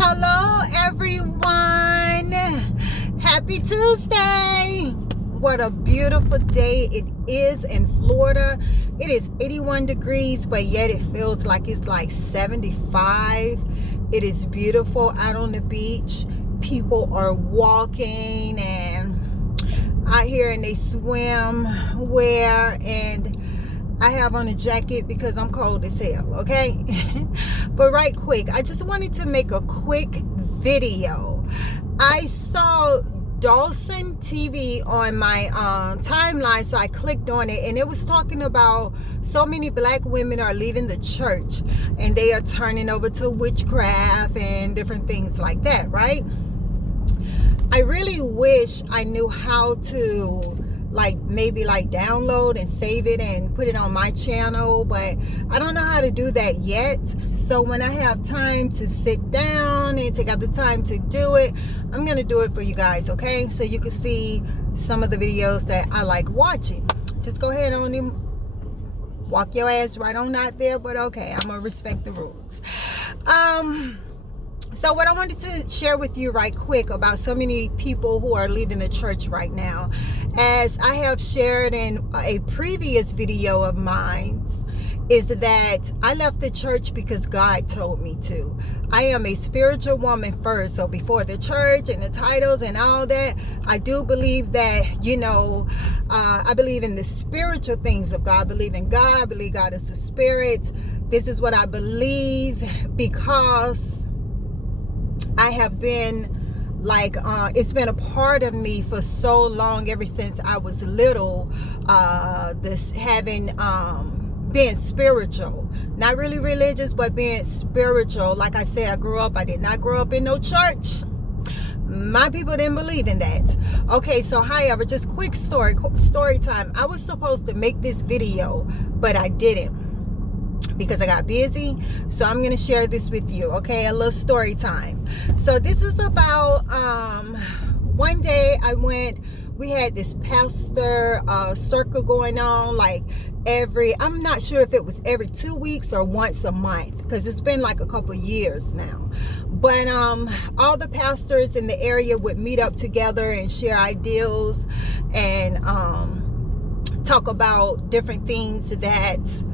Hello, everyone. Happy Tuesday. What a beautiful day it is in Florida. It is 81 degrees, but yet it feels like it's like 75. It is beautiful out on the beach. People are walking and out here and they swim wear, and I have on a jacket because I'm cold as hell, okay? But right quick, I just wanted to make a quick video. I saw Dawson TV on my timeline, so I clicked on it, and it was talking about so many black women are leaving the church and they are turning over to witchcraft and different things like that, right? I really wish I knew how to maybe download and save it and put it on my channel, but I don't know how to do that yet. So when I have time to sit down and take out the time to do it, I'm gonna do it for you guys, okay? So you can see some of the videos that I like watching. Just go ahead on and walk your ass right on out there, but okay, I'm gonna respect the rules. So what I wanted to share with you right quick about so many people who are leaving the church right now, as I have shared in a previous video of mine, is that I left the church because God told me to. I am a spiritual woman first, so before the church and the titles and all that, I do believe that, I believe in the spiritual things of God. I believe in God. I believe God is the spirit. This is what I believe because I have been it's been a part of me for so long, ever since I was little, being spiritual, not really religious, but being spiritual. Like I said, I did not grow up in no church. My people didn't believe in that. Okay, so however, just quick story time. I was supposed to make this video, but I didn't because I got busy. So I'm going to share this with you, okay? A little story time. So this is about one day we had this pastor circle going on I'm not sure if it was every 2 weeks or once a month, because it's been like a couple years now. But all the pastors in the area would meet up together and share ideals and talk about different things that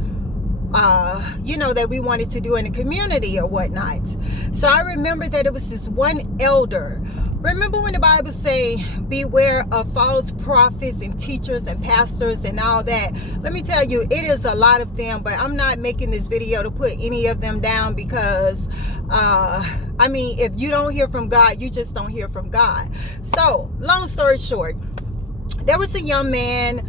that we wanted to do in the community or whatnot. So I remember that it was this one elder. Remember when the Bible say, beware of false prophets and teachers and pastors and all that? Let me tell you, it is a lot of them, but I'm not making this video to put any of them down because, if you don't hear from God, you just don't hear from God. So, long story short, there was a young man,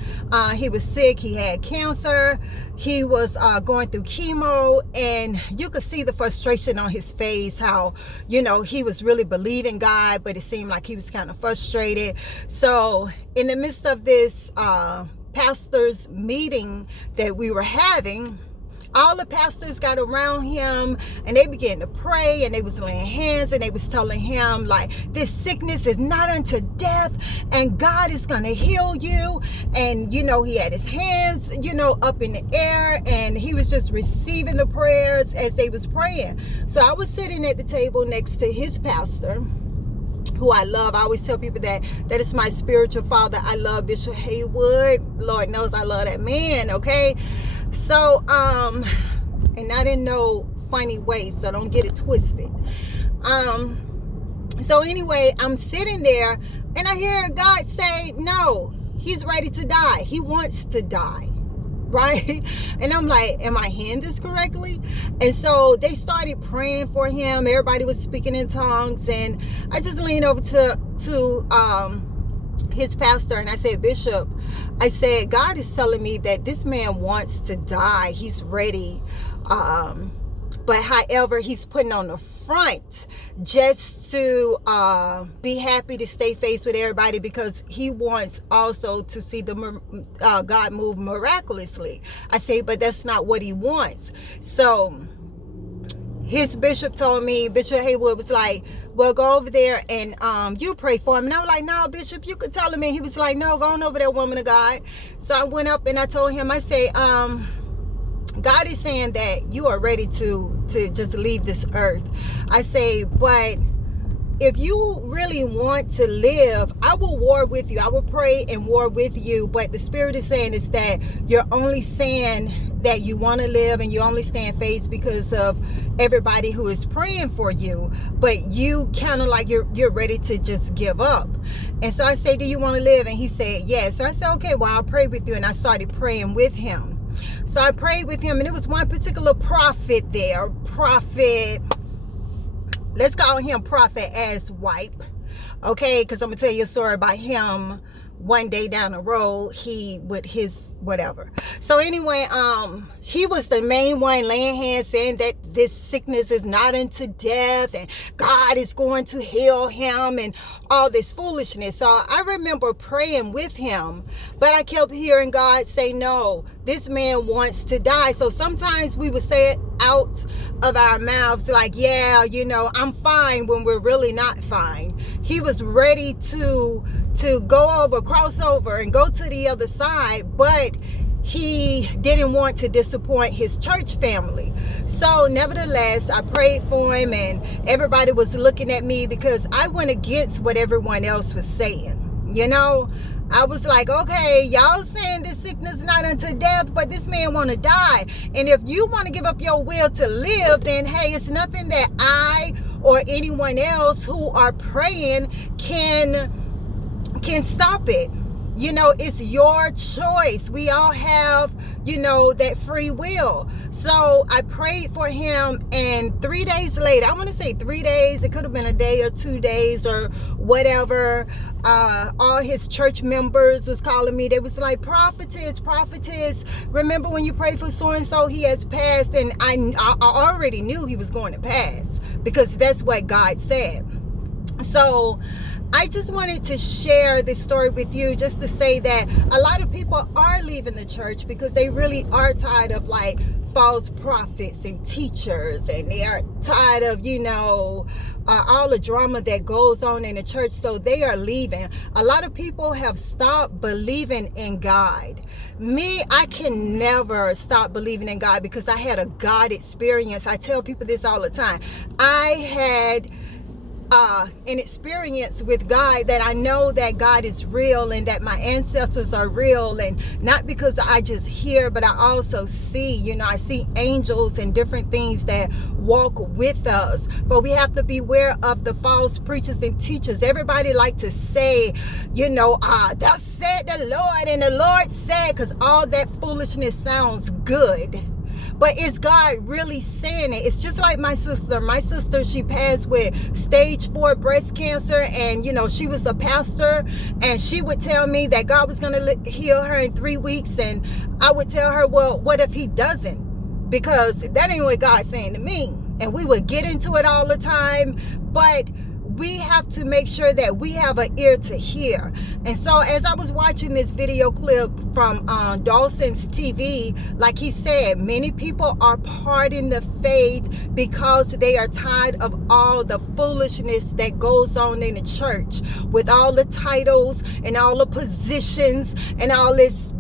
he was sick, he had cancer, he was going through chemo, and you could see the frustration on his face, how, he was really believing God, but it seemed like he was kind of frustrated. So in the midst of this pastor's meeting that we were having, all the pastors got around him and they began to pray, and they was laying hands, and they was telling him this sickness is not unto death and God is going to heal you. And he had his hands up in the air, and he was just receiving the prayers as they was praying. So I was sitting at the table next to his pastor, who I love. I always tell people that is my spiritual father. I love Bishop Haywood. Lord knows I love that man, okay? So, and not in no funny way, so don't get it twisted. So anyway, I'm sitting there, and I hear God say, no, he's ready to die. He wants to die, right? And I'm like, am I hearing this correctly? And so they started praying for him. Everybody was speaking in tongues, and I just leaned over to his pastor, and I said, Bishop, I said, God is telling me that this man wants to die. He's ready. But however, he's putting on the front just to be happy to stay faced with everybody, because he wants also to see the God move miraculously. I say, but that's not what he wants. So his bishop told me, Bishop Haywood was like, well, go over there and you pray for him. And I was like, no, Bishop, you could tell him. And he was like, no, go on over there, woman of God. So I went up and I told him, I say, God is saying that you are ready to just leave this earth. I say, but if you really want to live, I will war with you. I will pray and war with you. But the Spirit is saying is that you're only saying that you want to live, and you only stand face because of everybody who is praying for you. But you kind of like you're ready to just give up. And so I say, do you want to live? And he said, yes. So I said, okay, well, I'll pray with you. And I started praying with him. So I prayed with him, and it was one particular prophet there. Let's call him Prophet Ass Wipe, okay? Because I'm going to tell you a story about him one day down the road, he with his whatever. So anyway, he was the main one laying hands saying that this sickness is not unto death and God is going to heal him and all this foolishness. So I remember praying with him, but I kept hearing God say, no, this man wants to die. So sometimes we would say it out of our mouths like, yeah, I'm fine, when we're really not fine. He was ready to cross over and go to the other side, but he didn't want to disappoint his church family. So nevertheless, I prayed for him, and everybody was looking at me because I went against what everyone else was saying. I was like, okay, y'all saying this sickness is not unto death, but this man want to die. And if you want to give up your will to live, then hey, it's nothing that I or anyone else who are praying can stop it. It's your choice. We all have, that free will. So I prayed for him, and 3 days later, I want to say 3 days, it could have been a day or 2 days or whatever, all his church members was calling me. They was like, prophetess, remember when you prayed for so-and-so, he has passed. And I already knew he was going to pass because that's what God said. So I just wanted to share this story with you, just to say that a lot of people are leaving the church because they really are tired of like false prophets and teachers, and they are tired of all the drama that goes on in the church. So they are leaving. A lot of people have stopped believing in God. Me, I can never stop believing in God because I had a God experience. I tell people this all the time. I had an experience with God, that I know that God is real and that my ancestors are real, and not because I just hear, but I also see, I see angels and different things that walk with us. But we have to beware of the false preachers and teachers. Everybody like to say, thus said the Lord, and the Lord said, because all that foolishness sounds good. But is God really saying it? It's just like my sister. My sister, she passed with stage 4 breast cancer, and she was a pastor, and she would tell me that God was going to heal her in 3 weeks, and I would tell her, well, what if he doesn't? Because that ain't what God's saying to me. And we would get into it all the time, but we have to make sure that we have an ear to hear. And so as I was watching this video clip from Dawson's TV, like he said, many people are parting the faith because they are tired of all the foolishness that goes on in the church, with all the titles and all the positions and all this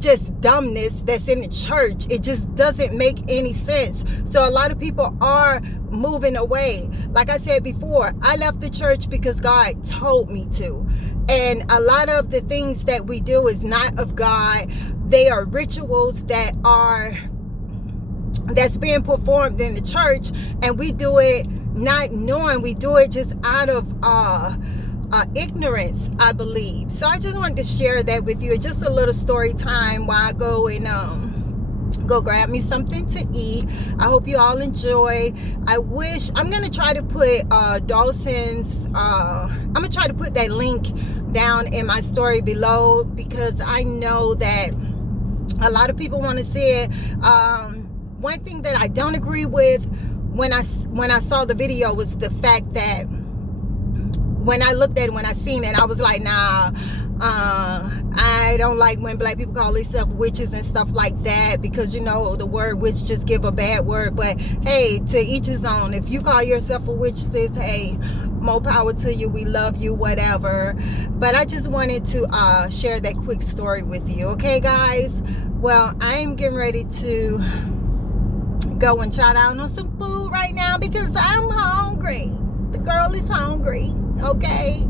just dumbness that's in the church. It just doesn't make any sense. So a lot of people are moving away. Like I said before, I left the church because God told me to. And a lot of the things that we do is not of God. They are rituals that's being performed in the church, and we do it not knowing. We do it just out of ignorance, I believe. So I just wanted to share that with you. Just a little story time while I go and go grab me something to eat. I hope you all enjoy. I'm gonna try to put Dawson's I'm gonna try to put that link down in my story below, because I know that a lot of people want to see it. One thing that I don't agree with when I saw the video was the fact that when I looked at it, when I seen it, I was like, nah, I don't like when black people call themselves witches and stuff like that, because the word witch just give a bad word. But hey, to each his own. If you call yourself a witch, sis, hey, more power to you. We love you, whatever. But I just wanted to share that quick story with you. Okay, guys? Well, I am getting ready to go and try out on some food right now because I'm hungry. The girl is hungry, okay?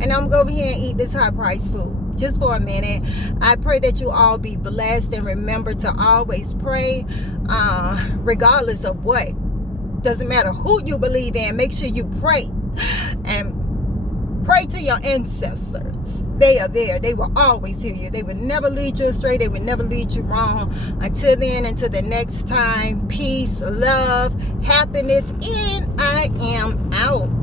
And I'm going to go over here and eat this high price food just for a minute. I pray that you all be blessed, and remember to always pray, regardless of what. Doesn't matter who you believe in. Make sure you pray, and pray to your ancestors. They are there. They will always hear you. They will never lead you astray. They will never lead you wrong. Until then, until the next time, peace, love, happiness, and I am out.